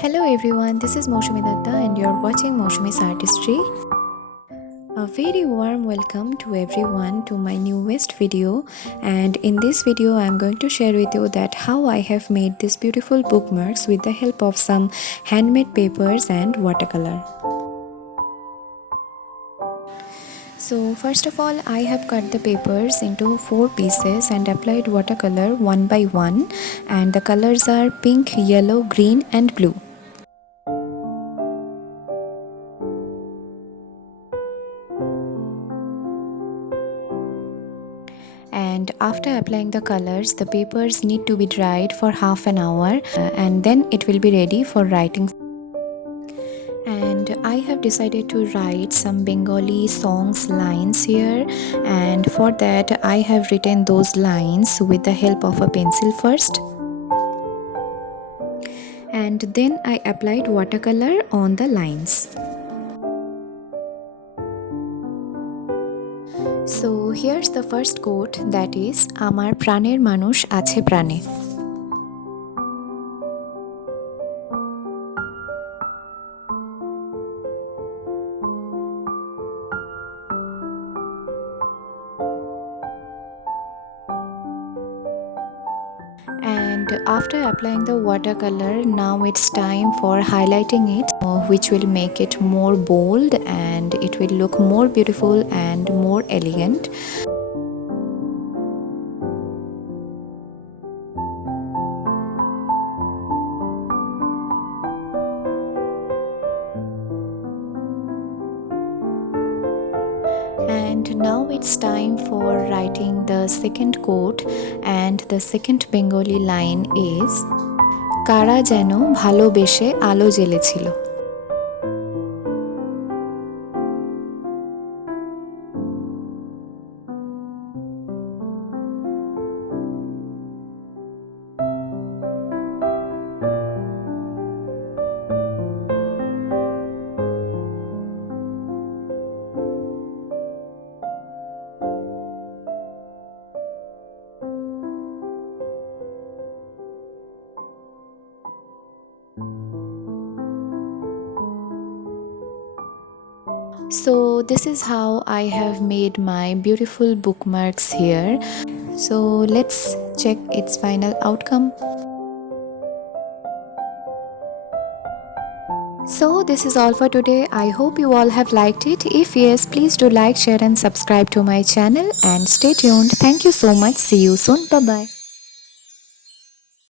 Hello everyone, this is MOUSUMI'S and you're watching MOUSUMI'S Artistry. A very warm welcome to everyone to my newest video, and in this video I'm going to share with you that how I have made these beautiful bookmarks with the help of some handmade papers and watercolor. So first of all, I have cut the papers into 4 pieces and applied watercolor one by one, and the colors are pink, yellow, green and blue. And after applying the colors, the papers need to be dried for half an hour and then it will be ready for writing. And I have decided to write some Bengali songs lines here, and for that I have written those lines with the help of a pencil first, and then I applied watercolor on the lines. So here's the first quote, that is Amar praner manush ache prane. And after applying the watercolor, now it's time for highlighting it, which will make it more bold and it will look more beautiful and more elegant. And now it's time for writing the second quote, and the second Bengali line is Kara jeno bhalobeshe alo জ্বেলেছিল. So this is how I have made my beautiful bookmarks here. So let's check its final outcome. So this is all for today. I hope you all have liked it. If yes, please do like, share and subscribe to my channel and stay tuned. Thank you so much. See you soon. Bye bye.